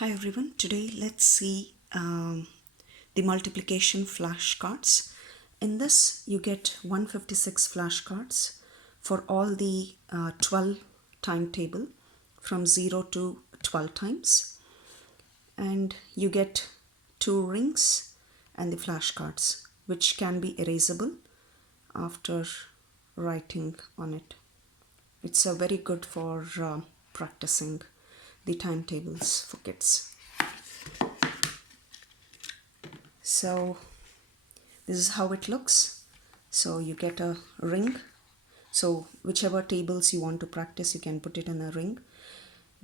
Hi everyone, today let's see the multiplication flashcards. In this you get 156 flashcards for all the 12 timetable from 0 to 12 times, and you get 2 rings and the flashcards which can be erasable after writing on it. It's very good for practicing the timetables for kids. So this is how it looks. So you get a ring. So whichever tables you want to practice, you can put it in a ring,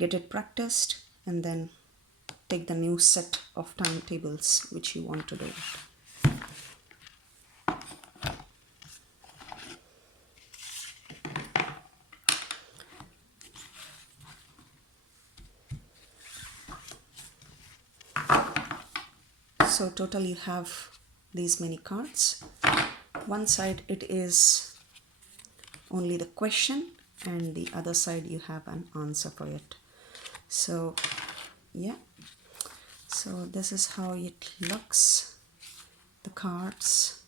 get it practiced, and then take the new set of timetables which you want to do. So total you have these many cards. One side it is only the question, and the other side you have an answer for it. So yeah, so this is how it looks, the cards.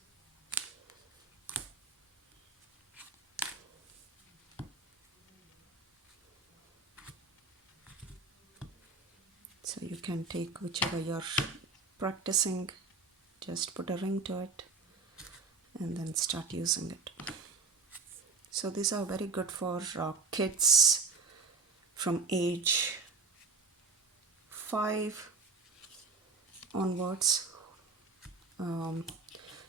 So you can take whichever you're practicing, just put a ring to it and then start using it. So these are very good for kids from age 5 onwards.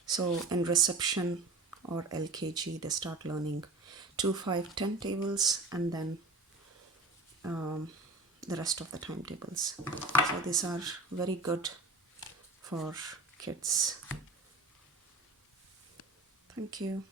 So in reception or LKG they start learning 2, 5, 10 tables, and then the rest of the timetables. So these are very good for kids. Thank you.